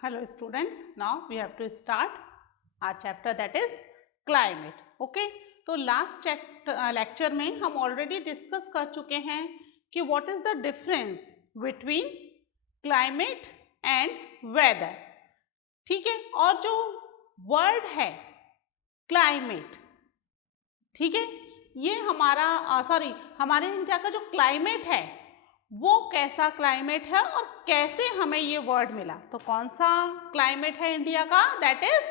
Hello students, now we have to start our chapter that is climate. Okay, तो last lecture में हम already discuss कर चुके हैं कि what is the difference between climate and weather. ठीक है, और जो word है climate, ठीक है, ये हमारे इंडिया का जो क्लाइमेट है वो कैसा क्लाइमेट है और कैसे हमें ये वर्ड मिला. तो कौन सा क्लाइमेट है इंडिया का? That is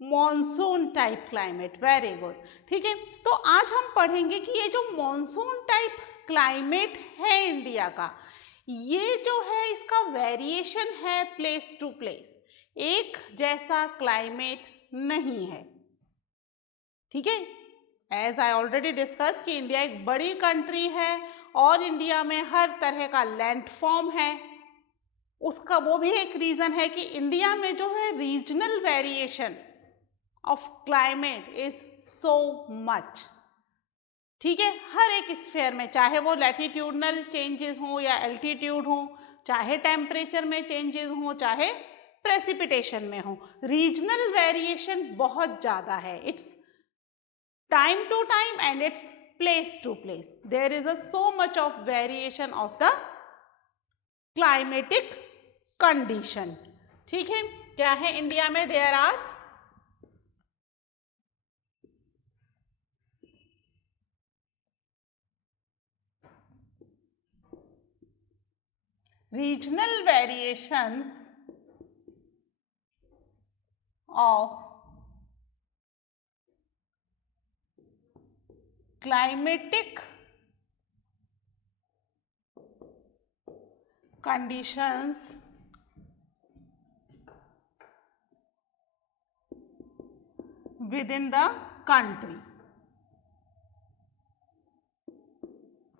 monsoon type climate. Very good. ठीक है, तो आज हम पढ़ेंगे कि ये जो मॉनसून टाइप क्लाइमेट है इंडिया का, ये जो है इसका वेरिएशन है प्लेस टू प्लेस. एक जैसा क्लाइमेट नहीं है. ठीक है, एज आई ऑलरेडी डिस्कस कि इंडिया एक बड़ी कंट्री है और इंडिया में हर तरह का लैंडफॉर्म है. उसका वो भी एक रीजन है कि इंडिया में जो है regional variation of climate is so much. ठीक है, हर एक स्फीयर में, चाहे वो लैटिट्यूडनल चेंजेस हो या एल्टीट्यूड हो, चाहे टेम्परेचर में चेंजेस हो, चाहे प्रेसिपिटेशन में हो, रीजनल वेरिएशन बहुत ज़्यादा है. It's time to time and it's place to place. There is so much of variation of the climatic condition. ठीक है, क्या है इंडिया में? there are regional variations of climatic conditions within the country.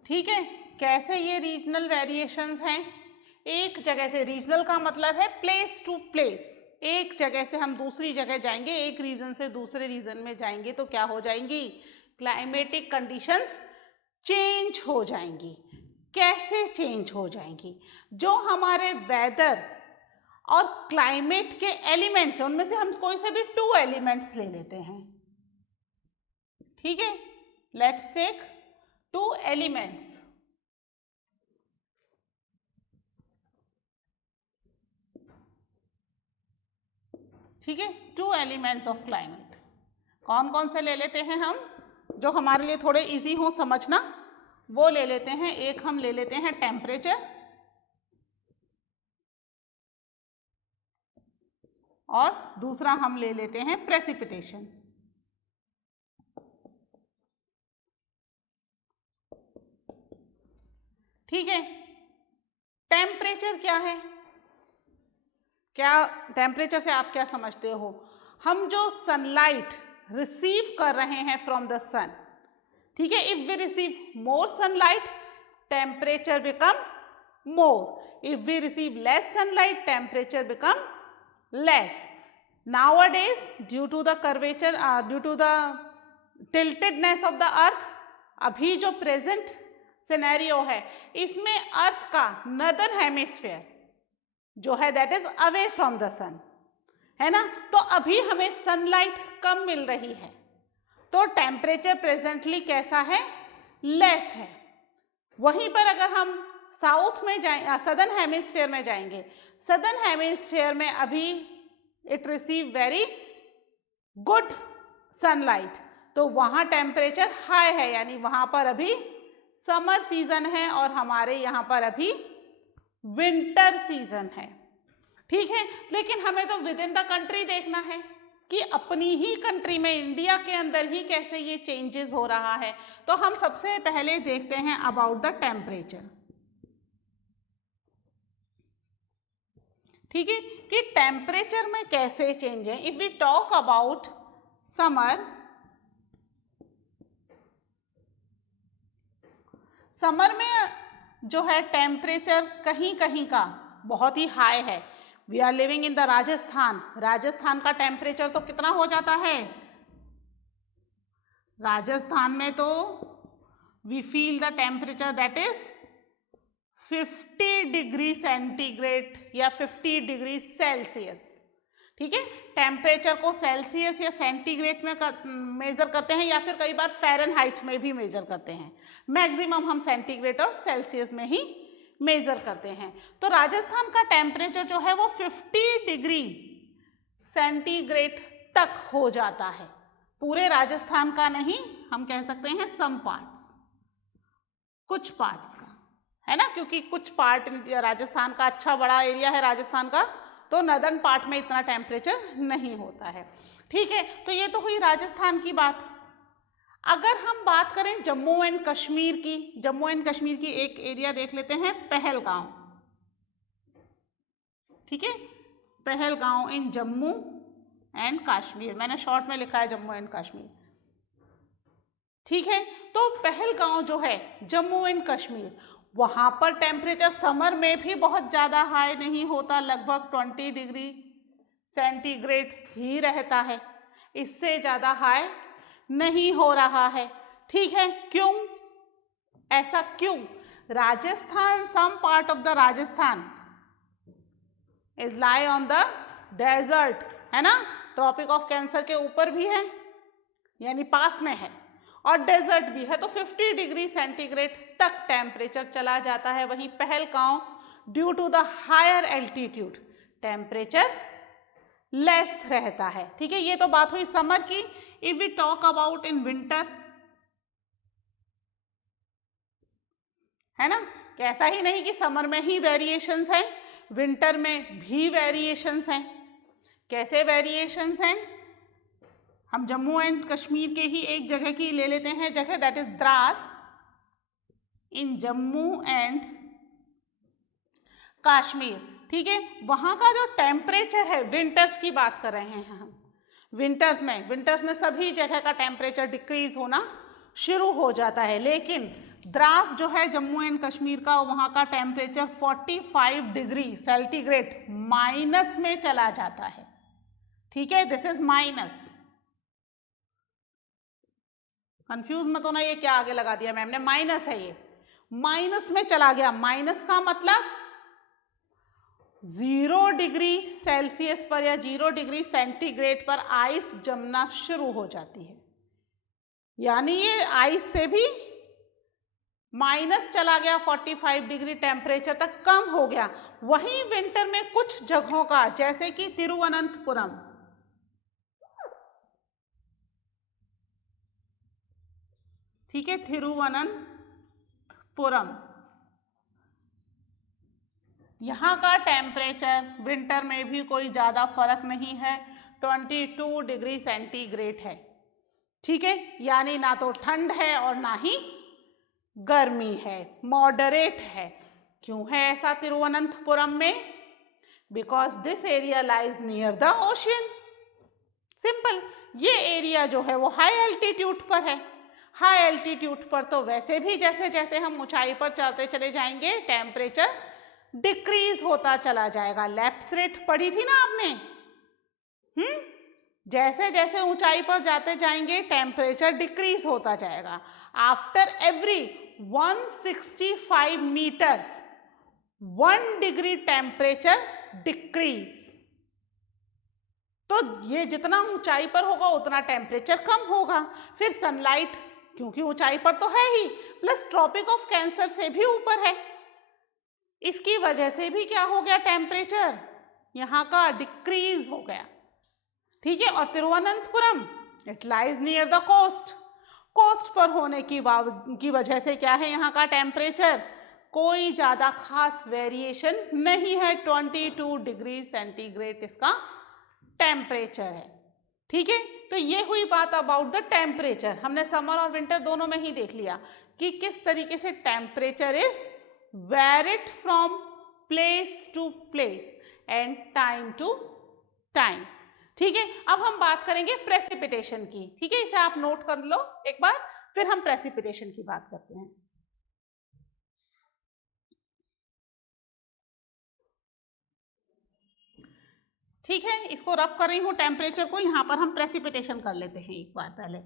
ठीक है, कैसे ये रीजनल वेरिएशंस हैं? एक जगह से, रीजनल का मतलब है प्लेस टू प्लेस. एक जगह से हम दूसरी जगह जाएंगे, एक रीजन से दूसरे रीजन में जाएंगे तो क्या हो जाएंगी? क्लाइमेटिक कंडीशंस चेंज हो जाएंगी. कैसे चेंज हो जाएंगी? जो हमारे वेदर और क्लाइमेट के एलिमेंट्स, उनमें से हम कोई से भी 2 एलिमेंट्स ले लेते हैं. ठीक है, लेट्स टेक 2 एलिमेंट्स. ठीक है, 2 एलिमेंट्स ऑफ क्लाइमेट. कौन कौन से ले लेते हैं हम, जो हमारे लिए थोड़े इजी हो समझना? वो ले लेते हैं. एक हम ले लेते हैं टेम्परेचर और दूसरा हम ले लेते हैं प्रेसिपिटेशन. ठीक है, टेम्परेचर क्या है? क्या टेम्परेचर से आप क्या समझते हो? हम जो सनलाइट रिसीव कर रहे हैं फ्रॉम द सन. ठीक है, if we receive more sunlight temperature become more. If we receive less sunlight temperature become less. Nowadays due to the curvature, due to the tiltedness of the earth, अभी जो present scenario है इसमें अर्थ का northern hemisphere जो है that is away from the sun, है ना. तो अभी हमें सनलाइट कम मिल रही है तो टेम्परेचर प्रेजेंटली कैसा है? लेस है. वहीं पर अगर हम साउथ में जाएं, सदर्न हेमिस्फीयर में जाएंगे, सदर्न हेमिस्फीयर में अभी it receive very good sunlight, तो वहाँ टेम्परेचर हाई है, यानी वहाँ पर अभी समर सीजन है और हमारे यहाँ पर अभी विंटर सीजन है. ठीक है, लेकिन हमें तो विद इन द कंट्री देखना है कि अपनी ही कंट्री में, इंडिया के अंदर ही कैसे ये चेंजेस हो रहा है. तो हम सबसे पहले देखते हैं अबाउट द टेम्परेचर. ठीक है, कि टेम्परेचर में कैसे चेंज है. If we talk about summer, summer में जो है टेम्परेचर कहीं कहीं का बहुत ही हाई है. We are living in the Rajasthan. Rajasthan का टेम्परेचर तो कितना हो जाता है? राजस्थान में तो we feel the temperature that is 50 degree centigrade या 50 डिग्री सेल्सियस। ठीक है, टेम्परेचर को सेल्सियस या सेंटीग्रेड में मेजर करते हैं या फिर कई बार फ़ारेनहाइट में भी मेजर करते हैं। मैक्सिमम हम सेंटीग्रेड और सेल्सियस में ही मेजर करते हैं। तो राजस्थान का टेम्परेचर जो है वो 50 डिग्री सेंटीग्रेड तक हो जाता है। पूरे राजस्थान का नहीं, हम कह सकते हैं सम पार्ट्स, कुछ पार्ट्स का, है ना, क्योंकि कुछ पार्ट राजस्थान का अच्छा बड़ा एरिया है राजस्थान का, तो नदर्न पार्ट में इतना टेम्परेचर नहीं होता है। ठीक है, तो ये तो हुई राजस्थान की बात। अगर हम बात करें जम्मू एंड कश्मीर की, जम्मू एंड कश्मीर की एक एरिया देख लेते हैं, पहलगांव। ठीक है, पहलगांव इन जम्मू एंड कश्मीर, मैंने शॉर्ट में लिखा है जम्मू एंड कश्मीर। ठीक है, तो पहलगांव जो है जम्मू एंड कश्मीर, वहां पर टेम्परेचर समर में भी बहुत ज़्यादा हाई नहीं होता, लगभग 20 डिग्री सेंटीग्रेड ही रहता है, इससे ज़्यादा हाई नहीं हो रहा है। ठीक है, क्यों, ऐसा क्यों? Rajasthan, some part of the Rajasthan is lie on the desert, है ना, ट्रॉपिक ऑफ कैंसर के ऊपर भी है, यानी पास में है, और डेजर्ट भी है, तो 50 डिग्री सेंटीग्रेड तक टेम्परेचर चला जाता है। वहीं Pahalgam due to the higher altitude temperature less रहता है। ठीक है, ये तो बात हुई समर की। If we talk about in winter, है ना, कि ऐसा ही नहीं कि समर में ही वेरिएशंस हैं, विंटर में भी वेरिएशंस हैं। कैसे वेरिएशंस हैं? हम जम्मू एंड कश्मीर के ही एक जगह की ले लेते हैं जगह, that is Dras in Jammu and Kashmir. ठीक है, वहाँ का जो टेम्परेचर है, विंटर्स की बात कर रहे हैं हम, विंटर्स में सभी जगह का टेम्परेचर डिक्रीज होना शुरू हो जाता है, लेकिन द्रास जो है जम्मू एंड कश्मीर का, वहाँ का टेम्परेचर 45 डिग्री सेंटीग्रेड माइनस में चला जाता है। ठीक है, दिस इज माइनस, कंफ्यूज मत होना, ये क्या आगे लगा दिया मैम ने, माइनस है, ये माइनस में चला गया। माइनस का मतलब 0 डिग्री सेल्सियस पर या 0 डिग्री सेंटीग्रेड पर आइस जमना शुरू हो जाती है, यानी ये आइस से भी माइनस चला गया, 45 डिग्री टेम्परेचर तक कम हो गया। वहीं विंटर में कुछ जगहों का, जैसे कि तिरुवनंतपुरम, ठीक है, तिरुवनंतपुरम, यहाँ का टेम्परेचर विंटर में भी कोई ज़्यादा फर्क नहीं है, 22 डिग्री सेंटीग्रेड है। ठीक है, यानी ना तो ठंड है और ना ही गर्मी है, मॉडरेट है। क्यों है ऐसा तिरुवनंतपुरम में? Because this area lies near the ocean. Simple, ये एरिया जो है वो हाई एल्टीट्यूड पर है। हाई एल्टीट्यूड पर तो वैसे भी जैसे जैसे हम ऊंचाई पर चलते चले जाएंगे टेम्परेचर डिक्रीज होता चला जाएगा। लैप्स रेट पढ़ी थी ना आपने, जैसे जैसे ऊंचाई पर जाते जाएंगे टेम्परेचर डिक्रीज होता जाएगा। After every 165 metres 1 degree temperature decrease. तो ये जितना ऊंचाई पर होगा उतना टेम्परेचर कम होगा। फिर सनलाइट, क्योंकि ऊंचाई पर तो है ही, प्लस ट्रॉपिक ऑफ कैंसर से भी ऊपर है, इसकी वजह से भी क्या हो गया, टेम्परेचर यहाँ का डिक्रीज हो गया। ठीक है, और Thiruvananthapuram it lies near the coast, coast पर होने की वजह से क्या है, यहाँ का टेम्परेचर कोई ज़्यादा खास वेरिएशन नहीं है, 22 डिग्री सेंटीग्रेड इसका टेम्परेचर है। ठीक है, तो ये हुई बात अबाउट द टेम्परेचर। हमने समर और विंटर दोनों में ही देख लिया कि किस तरीके से temperature is varied from place to place and time to time. ठीक है, अब हम बात करेंगे प्रेसिपिटेशन की। ठीक है, इसे आप नोट कर लो एक बार, फिर हम प्रेसिपिटेशन की बात करते हैं। ठीक है, इसको रब कर रही हूं टेम्परेचर को, यहां पर हम प्रेसिपिटेशन कर लेते हैं एक बार पहले।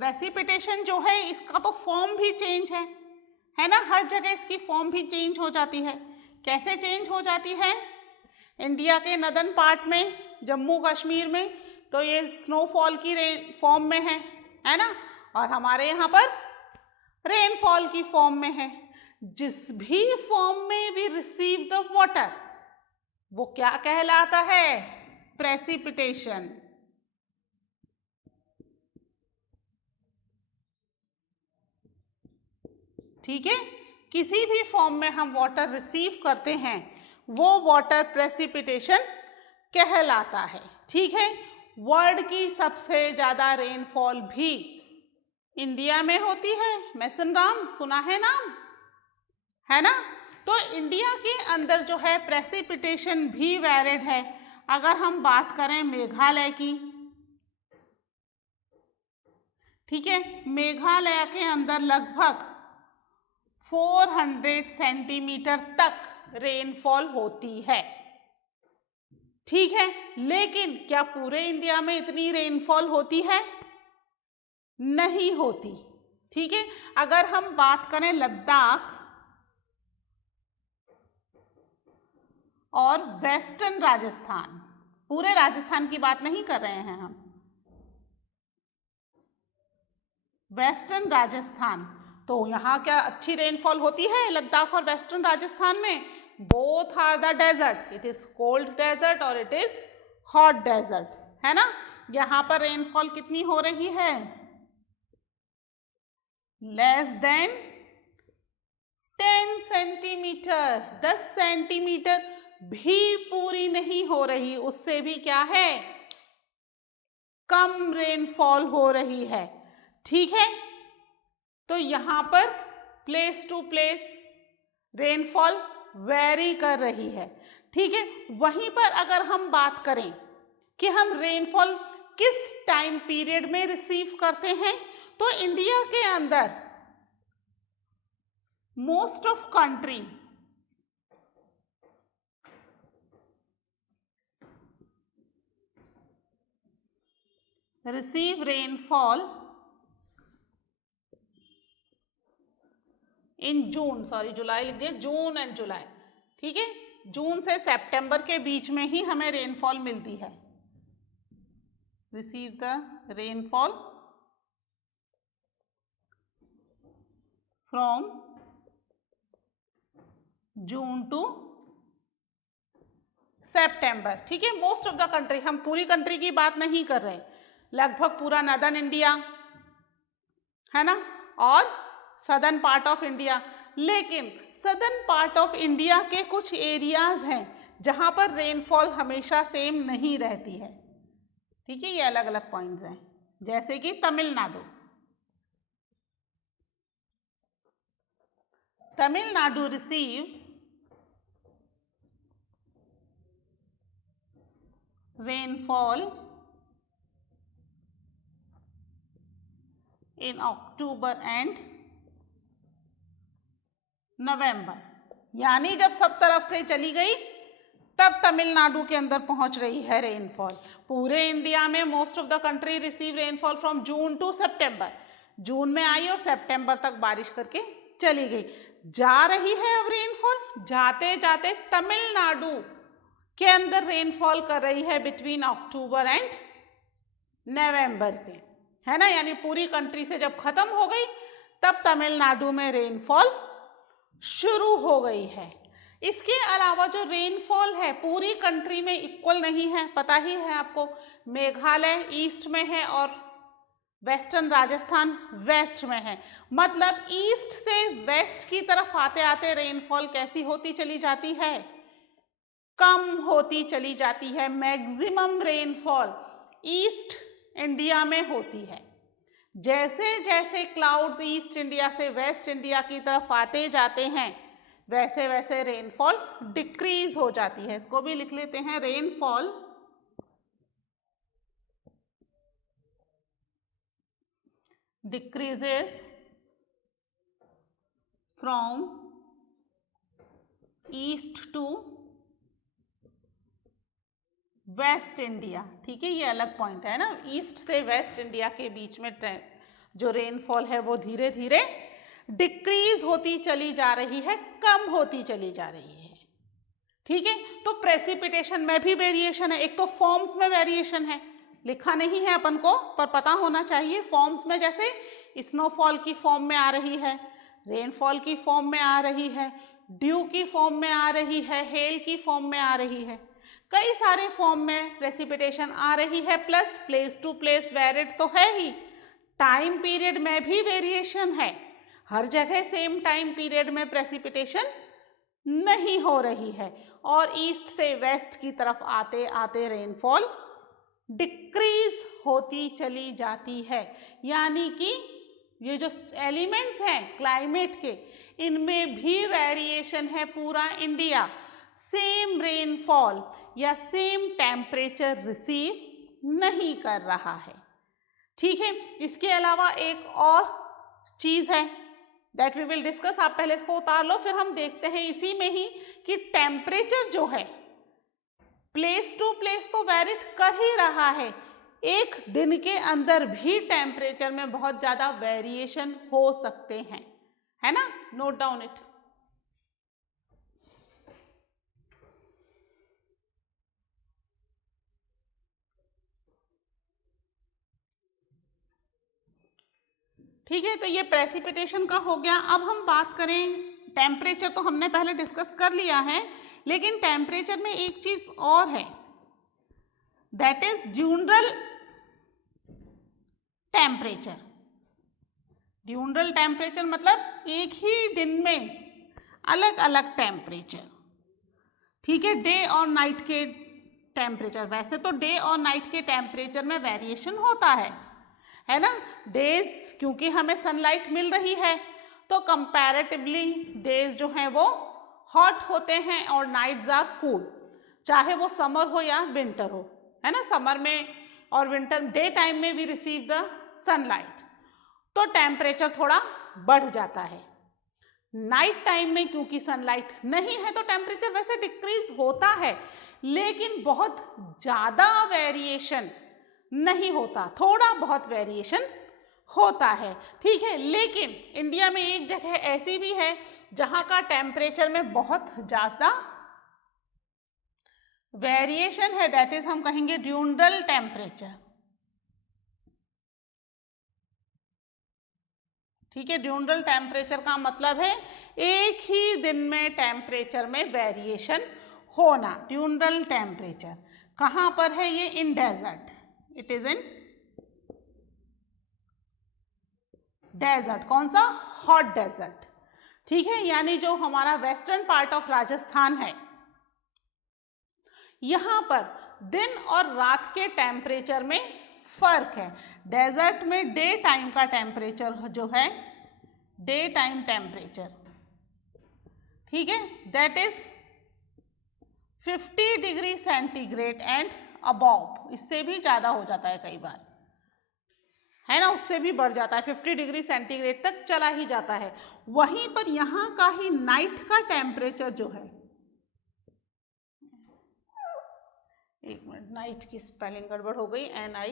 प्रेसिपिटेशन जो है इसका तो फॉर्म भी चेंज है ना, हर जगह इसकी फॉर्म भी चेंज हो जाती है। कैसे चेंज हो जाती है? इंडिया के नदर्न पार्ट में, जम्मू कश्मीर में तो ये स्नोफॉल की फॉर्म में है ना, और हमारे यहाँ पर रेनफॉल की फॉर्म में है। जिस भी फॉर्म में वी रिसीव द वाटर वो क्या कहलाता है? प्रेसिपिटेशन। ठीक है, किसी भी फॉर्म में हम वाटर रिसीव करते हैं वो वाटर प्रेसिपिटेशन कहलाता है। ठीक है, वर्ल्ड की सबसे ज्यादा रेनफॉल भी इंडिया में होती है। मैसनराम सुना है नाम, है ना? तो इंडिया के अंदर जो है प्रेसिपिटेशन भी वैरिड है। अगर हम बात करें मेघालय की, ठीक है, मेघालय के अंदर लगभग 400 सेंटीमीटर तक रेनफॉल होती है। ठीक है, लेकिन क्या पूरे इंडिया में इतनी रेनफॉल होती है? नहीं होती। ठीक है, अगर हम बात करें लद्दाख और वेस्टर्न राजस्थान, पूरे राजस्थान की बात नहीं कर रहे हैं हम, वेस्टर्न राजस्थान, तो यहाँ क्या अच्छी रेनफॉल होती है लद्दाख और वेस्टर्न राजस्थान में? Both are the desert, it is cold desert और इट इज हॉट डेजर्ट, है ना? यहाँ पर रेनफॉल कितनी हो रही है? लेस देन 10 सेंटीमीटर, 10 सेंटीमीटर भी पूरी नहीं हो रही, उससे भी क्या है? कम रेनफॉल हो रही है। ठीक है, तो यहाँ पर place to place rainfall vary कर रही है। ठीक है, वहीं पर अगर हम बात करें कि हम रेनफॉल किस टाइम पीरियड में रिसीव करते हैं, तो इंडिया के अंदर most of country receive rainfall in June, sorry जुलाई लिख दिया, जून एंड जुलाई। ठीक है, जून से सितंबर के बीच में ही हमें रेनफॉल मिलती है। Receive the rainfall from June to September. ठीक है, मोस्ट ऑफ द कंट्री, हम पूरी कंट्री की बात नहीं कर रहे, लगभग पूरा नदर्न इंडिया, है ना, और सदर्न पार्ट ऑफ इंडिया। लेकिन सदर्न पार्ट ऑफ इंडिया के कुछ एरियाज हैं जहां पर रेनफॉल हमेशा सेम नहीं रहती है। ठीक है, ये अलग अलग पॉइंट्स हैं, जैसे कि Tamil Nadu. Tamil Nadu receive rainfall in October and November, यानी जब सब तरफ से चली गई तब तमिलनाडु के अंदर पहुंच रही है रेनफॉल। पूरे इंडिया में most of the country receive rainfall from June to September, जून में आई और सितंबर तक बारिश करके चली गई। जा रही है अब रेनफॉल, जाते जाते तमिलनाडु के अंदर रेनफॉल कर रही है बिटवीन अक्टूबर एंड नवंबर के, है ना, यानी पूरी कंट्री से जब खत्म हो गई तब तमिलनाडु में रेनफॉल शुरू हो गई है। इसके अलावा जो रेनफॉल है पूरी कंट्री में इक्वल नहीं है, पता ही है आपको, मेघालय ईस्ट में है और वेस्टर्न राजस्थान वेस्ट में है। मतलब ईस्ट से वेस्ट की तरफ आते आते रेनफॉल कैसी होती चली जाती है? कम होती चली जाती है। मैक्सिमम रेनफॉल ईस्ट इंडिया में होती है। जैसे जैसे क्लाउड्स ईस्ट इंडिया से वेस्ट इंडिया की तरफ आते जाते हैं वैसे वैसे रेनफॉल डिक्रीज हो जाती है। इसको भी लिख लेते हैं, rainfall decreases from east to west India. ठीक है, ये अलग पॉइंट है ना, ईस्ट से वेस्ट इंडिया के बीच में जो रेनफॉल है वो धीरे धीरे डिक्रीज होती चली जा रही है, कम होती चली जा रही है। ठीक है, तो प्रेसिपिटेशन में भी वेरिएशन है। एक तो फॉर्म्स में वेरिएशन है, लिखा नहीं है अपन को पर पता होना चाहिए। फॉर्म्स में जैसे स्नोफॉल की फॉर्म में आ रही है, रेनफॉल की फॉर्म में आ रही है, ड्यू की फॉर्म में आ रही है, हेल की फॉर्म में आ रही है, कई सारे फॉर्म में प्रेसिपिटेशन आ रही है। Plus place to place varied तो है ही, टाइम पीरियड में भी वेरिएशन है। हर जगह सेम टाइम पीरियड में प्रेसिपिटेशन नहीं हो रही है और ईस्ट से वेस्ट की तरफ आते आते रेनफॉल डिक्रीज होती चली जाती है। यानी कि ये जो एलिमेंट्स हैं क्लाइमेट के, इनमें भी वेरिएशन है। पूरा इंडिया सेम रेनफॉल या सेम टेम्परेचर रिसीव नहीं कर रहा है। ठीक है, इसके अलावा एक और चीज़ है दैट वी विल डिस्कस। आप पहले इसको उतार लो, फिर हम देखते हैं इसी में ही कि टेम्परेचर जो है प्लेस टू प्लेस तो वेरिड कर ही रहा है, एक दिन के अंदर भी टेम्परेचर में बहुत ज़्यादा वेरिएशन हो सकते हैं, है ना। Note down it. ठीक है, तो ये प्रेसिपिटेशन का हो गया। अब हम बात करें, टेम्परेचर तो हमने पहले डिस्कस कर लिया है, लेकिन टेम्परेचर में एक चीज और है, दैट इज ड्यूनरल टेम्परेचर। ड्यूनरल टेम्परेचर मतलब एक ही दिन में अलग अलग टेम्परेचर। ठीक है, डे और नाइट के टेम्परेचर, वैसे तो डे और नाइट के टेम्परेचर में वेरिएशन होता है ना। डेज क्योंकि हमें सनलाइट मिल रही है तो कंपैरेटिवली डेज जो हैं वो हॉट होते हैं और नाइट्स आर कूल, चाहे वो समर हो या विंटर हो, है ना। समर में और विंटर डे टाइम में वी रिसीव द सनलाइट, तो टेम्परेचर थोड़ा बढ़ जाता है। नाइट टाइम में क्योंकि सनलाइट नहीं है तो टेम्परेचर वैसे डिक्रीज होता है, लेकिन बहुत ज़्यादा वेरिएशन नहीं होता, थोड़ा बहुत वेरिएशन होता है। ठीक है, लेकिन इंडिया में एक जगह ऐसी भी है जहां का टेम्परेचर में बहुत ज़्यादा वेरिएशन है, दैट इज हम कहेंगे ड्यूनरल टेम्परेचर। ठीक है, ड्यूनरल टेम्परेचर का मतलब है एक ही दिन में टेम्परेचर में वेरिएशन होना। ड्यूनरल टेम्परेचर कहाँ पर है ये? In desert, it is in desert. कौन सा? Hot desert. ठीक है, यानी जो हमारा वेस्टर्न पार्ट ऑफ राजस्थान है, यहां पर दिन और रात के टेम्परेचर में फर्क है। डेजर्ट में डे टाइम का टेम्परेचर जो है, डे टाइम टेम्परेचर, ठीक है, that is 50 degree centigrade and above. इससे भी ज़्यादा हो जाता है कई बार, है ना, उससे भी बढ़ जाता है, 50 डिग्री सेंटीग्रेड तक चला ही जाता है। वहीं पर यहाँ का ही नाइट का टेम्परेचर जो है, एक मिनट, नाइट की स्पेलिंग गड़बड़ हो गई, NI,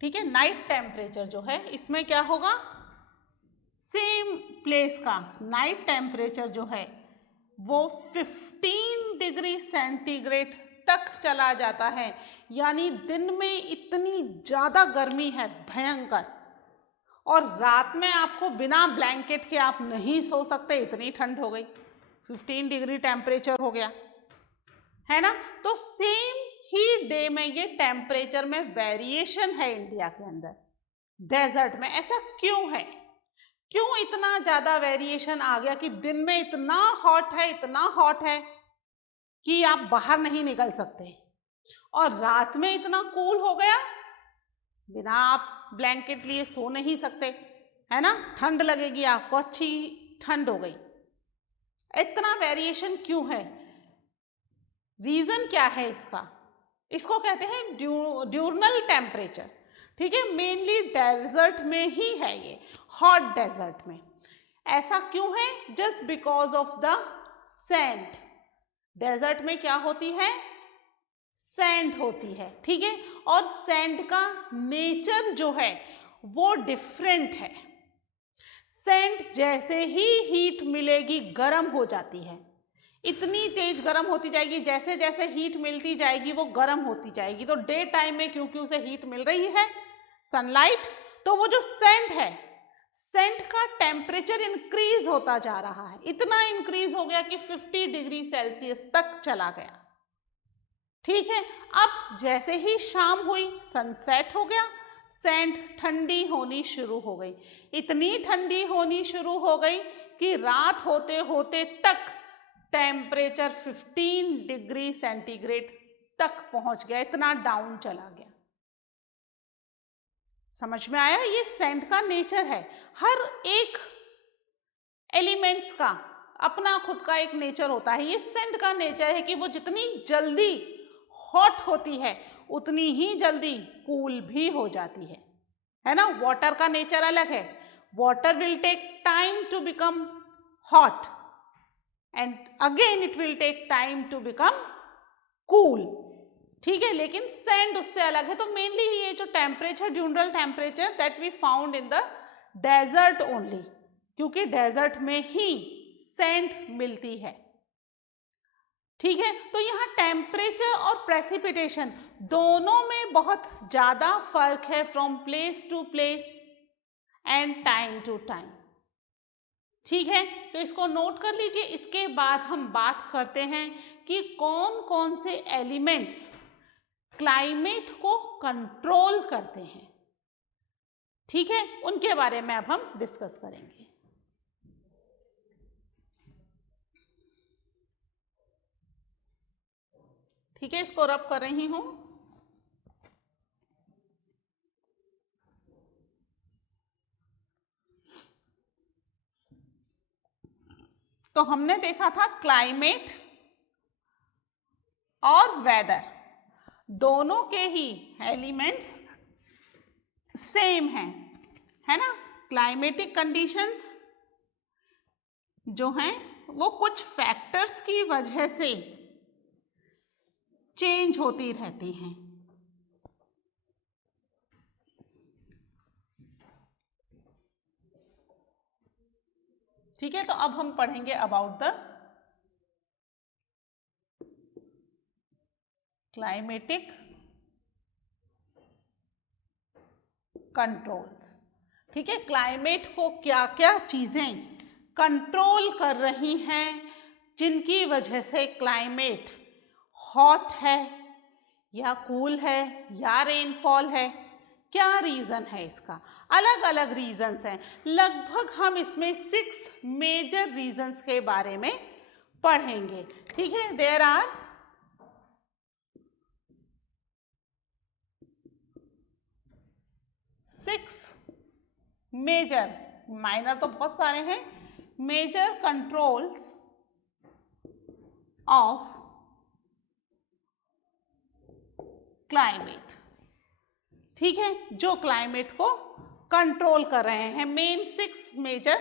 ठीक है, नाइट टेम्परेचर जो है इसमें क्या होगा, सेम प्लेस का नाइट टेम्परेचर जो है वो 15 डिग्री सेंटीग्रेड तक चला जाता है। यानी दिन में इतनी ज़्यादा गर्मी है, भयंकर, और रात में आपको बिना ब्लैंकेट के आप नहीं सो सकते, इतनी ठंड हो गई, 15 डिग्री टेम्परेचर हो गया, है ना। तो सेम ही डे में ये टेम्परेचर में वेरिएशन है इंडिया के अंदर, डेजर्ट में। ऐसा क्यों है? क्यों इतना ज़्यादा वेरिएशन आ गया कि दिन में इतना हॉट है, इतना हॉट है कि आप बाहर नहीं निकल सकते, और रात में इतना कूल हो गया, बिना आप ब्लैंकेट लिए सो नहीं सकते, है ना, ठंड लगेगी आपको, अच्छी ठंड हो गई। इतना वेरिएशन क्यों है? रीजन क्या है इसका? इसको कहते हैं ड्यूरनल टेम्परेचर। ठीक है, मेनली डेजर्ट में ही है ये, हॉट डेजर्ट में। ऐसा क्यों है? Just because of the sand. Desert में क्या होती है? सैंड होती है, ठीक है। और सैंड का नेचर जो है वो डिफरेंट है। सैंड जैसे ही हीट मिलेगी गर्म हो जाती है, इतनी तेज गर्म होती जाएगी, जैसे जैसे हीट मिलती जाएगी वो गर्म होती जाएगी। तो डे टाइम में क्योंकि उसे हीट मिल रही है सनलाइट, तो वो जो सैंड है, सैंड का टेम्परेचर इंक्रीज होता जा रहा है, इतना इंक्रीज हो गया कि 50 डिग्री सेल्सियस तक चला गया, ठीक है। अब जैसे ही शाम हुई, सनसेट हो गया, सैंड ठंडी होनी शुरू हो गई, इतनी ठंडी होनी शुरू हो गई कि रात होते होते तक टेम्परेचर 15 डिग्री सेंटीग्रेड तक पहुंच गया, इतना डाउन चला गया। समझ में आया? ये सैंड का नेचर है। हर एक एलिमेंट्स का अपना खुद का एक नेचर होता है। ये सैंड का नेचर है कि वो जितनी जल्दी हॉट होती है उतनी ही जल्दी कूल भी हो जाती है ना। वाटर का नेचर अलग है। Water will take time to become hot and again it will take time to become cool, ठीक है। लेकिन सैंड उससे अलग है। तो मेनली ये जो temperature, diurnal temperature that we found in the desert only, क्योंकि डेजर्ट में ही सैंड मिलती है, ठीक है। तो यहाँ टेम्परेचर और प्रेसिपिटेशन दोनों में बहुत ज्यादा फर्क है, from place to place and time to time, ठीक है। तो इसको नोट कर लीजिए। इसके बाद हम बात करते हैं कि कौन कौन से एलिमेंट्स क्लाइमेट को कंट्रोल करते हैं, ठीक है। उनके बारे में अब हम डिस्कस करेंगे। ठीक है, इसको रब कर रही हूं। तो हमने देखा था क्लाइमेट और वेदर दोनों के ही एलिमेंट्स सेम हैं, है ना। क्लाइमेटिक कंडीशंस जो हैं वो कुछ फैक्टर्स की वजह से चेंज होती रहती हैं, ठीक है। तो अब हम पढ़ेंगे अबाउट द क्लाइमेटिक कंट्रोल्स, ठीक है। क्लाइमेट को क्या क्या चीजें कंट्रोल कर रही हैं जिनकी वजह से क्लाइमेट हॉट है या कूल है या रेनफॉल है, क्या रीजन है इसका। अलग अलग रीजंस हैं। लगभग हम इसमें 6 मेजर रीजंस के बारे में पढ़ेंगे, ठीक है। देयर आर 6 मेजर, माइनर तो बहुत सारे हैं, मेजर कंट्रोल्स ऑफ क्लाइमेट, ठीक है, जो क्लाइमेट को कंट्रोल कर रहे हैं। मेन 6 मेजर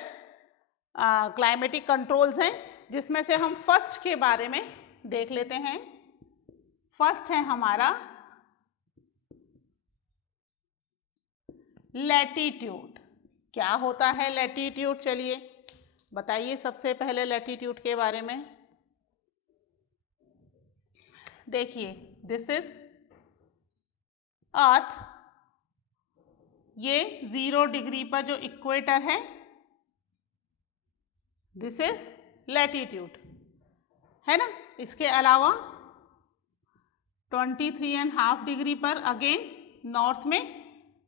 क्लाइमेटिक कंट्रोल्स हैं, जिसमें से हम फर्स्ट के बारे में देख लेते हैं। फर्स्ट है हमारा लैटिट्यूड। क्या होता है लैटिट्यूड? चलिए बताइए सबसे पहले लैटिट्यूड के बारे में। देखिए, दिस इज अर्थ, ये 0 डिग्री पर जो इक्वेटर है, दिस इज लैटिट्यूड, है ना। इसके अलावा 23.5 डिग्री पर अगेन नॉर्थ में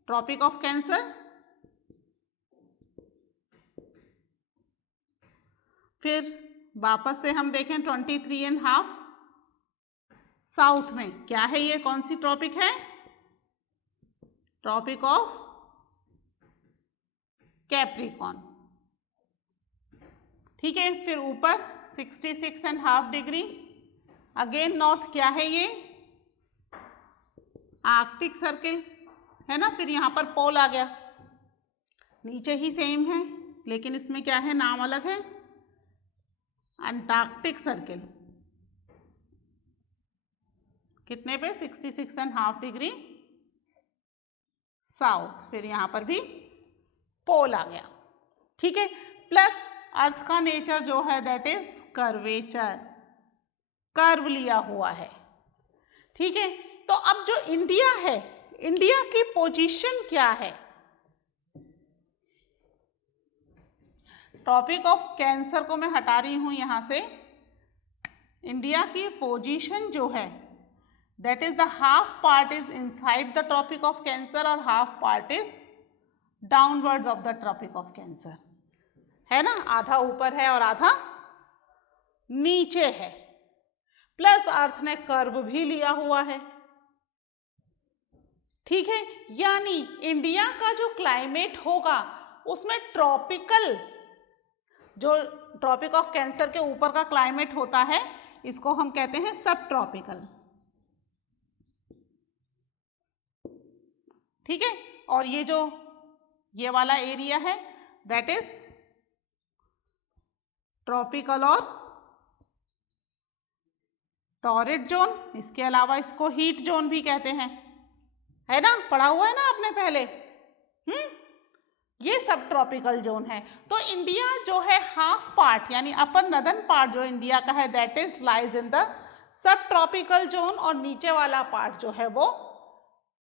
ट्रॉपिक ऑफ कैंसर, फिर वापस से हम देखें 23.5 साउथ में, क्या है ये, कौन सी ट्रॉपिक है? ट्रॉपिक ऑफ कैप्रिकॉर्न, ठीक है। फिर ऊपर 66.5 डिग्री अगेन नॉर्थ, क्या है ये? आर्कटिक सर्किल, है ना। फिर यहाँ पर पोल आ गया, नीचे ही सेम है लेकिन इसमें क्या है, नाम अलग है, अंटार्कटिक सर्किल, कितने पे 66.5 डिग्री साउथ, फिर यहाँ पर भी पोल आ गया, ठीक है। प्लस अर्थ का नेचर जो है दैट इज कर्वेचर, कर्व लिया हुआ है, ठीक है। तो अब जो इंडिया है, इंडिया की पोजीशन क्या है? ट्रॉपिक ऑफ कैंसर को मैं हटा रही हूं यहां से। इंडिया की पोजीशन जो है that is the half part is inside the tropic of cancer और half part is downwards of the tropic of cancer, है ना, आधा ऊपर है और आधा नीचे है। प्लस अर्थ ने कर्व भी लिया हुआ है, ठीक है। यानी इंडिया का जो क्लाइमेट होगा उसमें ट्रॉपिकल, जो ट्रॉपिक ऑफ कैंसर के ऊपर का क्लाइमेट होता है इसको हम कहते हैं सब ट्रॉपिकल, ठीक है। और ये जो ये वाला एरिया है दैट इज ट्रॉपिकल और टॉरिड जोन, इसके अलावा इसको हीट जोन भी कहते हैं, है ना, पढ़ा हुआ है ना आपने पहले। ये सब ट्रॉपिकल जोन है। तो इंडिया जो है हाफ पार्ट यानी अपर नदर्न पार्ट जो इंडिया का है that is lies in the sub tropical zone, और नीचे वाला पार्ट जो है वो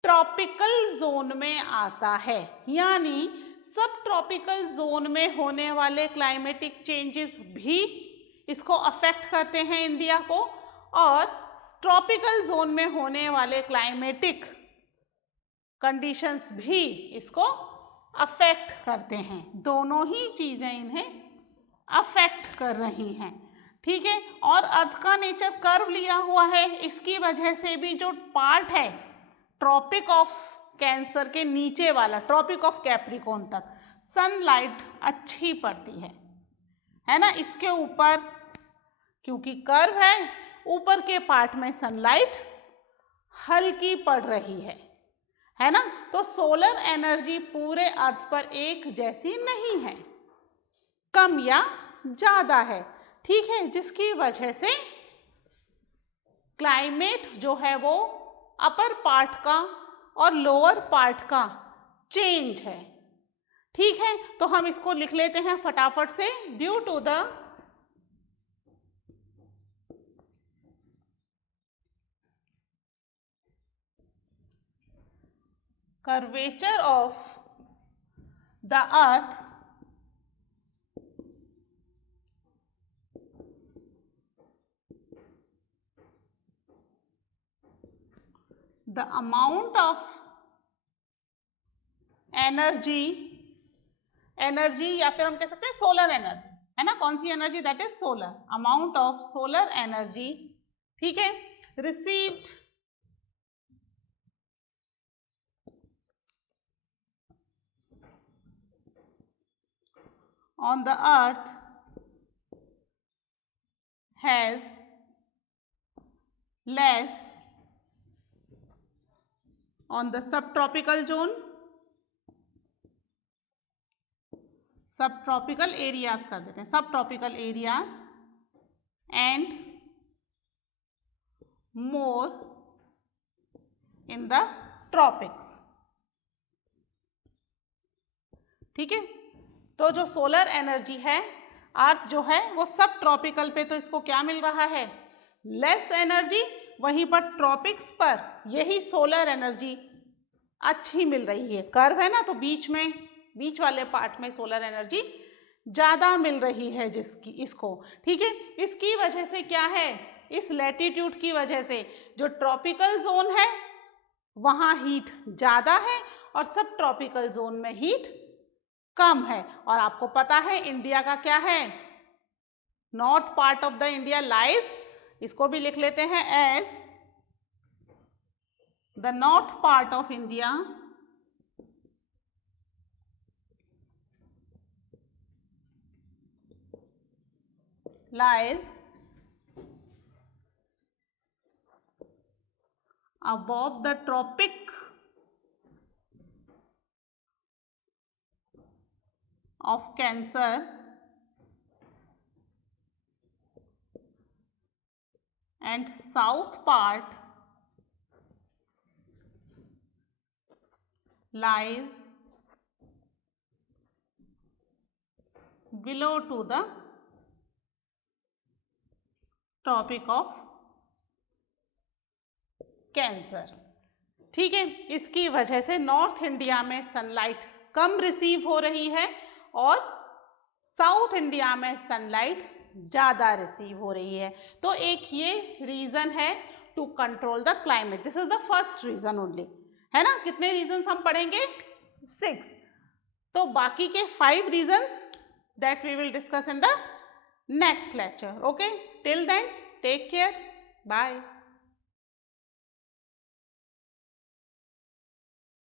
ट्रॉपिकल जोन में आता है। यानी सब ट्रॉपिकल जोन में होने वाले क्लाइमेटिक चेंजेस भी इसको अफेक्ट करते हैं इंडिया को, और ट्रॉपिकल जोन में होने वाले क्लाइमेटिक कंडीशंस भी इसको अफेक्ट करते हैं। दोनों ही चीजें इन्हें अफेक्ट कर रही हैं, ठीक है। और अर्थ का नेचर कर्व लिया हुआ है, इसकी वजह से भी जो पार्ट है ट्रॉपिक ऑफ कैंसर के नीचे वाला, ट्रॉपिक ऑफ कैप्रिकॉर्न तक सनलाइट अच्छी पड़ती है ना। इसके ऊपर क्योंकि कर्व है, ऊपर के पार्ट में सनलाइट हल्की पड़ रही है ना। तो सोलर एनर्जी पूरे अर्थ पर एक जैसी नहीं है, कम या ज्यादा है, ठीक है, जिसकी वजह से क्लाइमेट जो है वो अपर पार्ट का और लोअर पार्ट का चेंज है, ठीक है। तो हम इसको लिख लेते हैं फटाफट से। Due to the curvature of the earth, the amount of energy या फिर हम कह सकते हैं सोलर एनर्जी, है ना, कौन सी energy, that is solar, amount of solar energy, ठीक है, received on the earth has less on the subtropical zone, subtropical areas कर देते हैं, subtropical areas and more in the tropics, ठीक है। तो जो सोलर एनर्जी है अर्थ जो है वो सब ट्रॉपिकल पे, तो इसको क्या मिल रहा है, लेस एनर्जी, वहीं पर ट्रॉपिक्स पर यही सोलर एनर्जी अच्छी मिल रही है। कर्व है ना, तो बीच में, बीच वाले पार्ट में सोलर एनर्जी ज़्यादा मिल रही है जिसकी इसको, ठीक है। इसकी वजह से क्या है, इस लैटिट्यूड की वजह से जो ट्रॉपिकल जोन है वहाँ हीट ज़्यादा है और सब ट्रॉपिकल जोन में हीट कम है। और आपको पता है इंडिया का क्या है, north part of the India lies, इसको भी लिख लेते हैं as the north part of India lies above the tropic of Cancer and south part lies below to the topic of cancer. ठीक है, इसकी वजह से नॉर्थ इंडिया में सनलाइट कम रिसीव हो रही है और साउथ इंडिया में सनलाइट ज़्यादा रिसीव हो रही है। तो एक ये रीज़न है to control the climate, this is the first reason only, है ना। कितने रीजन्स हम पढ़ेंगे? 6। तो बाकी के 5 reasons that we will discuss in the next lecture. Okay, till then take care, bye.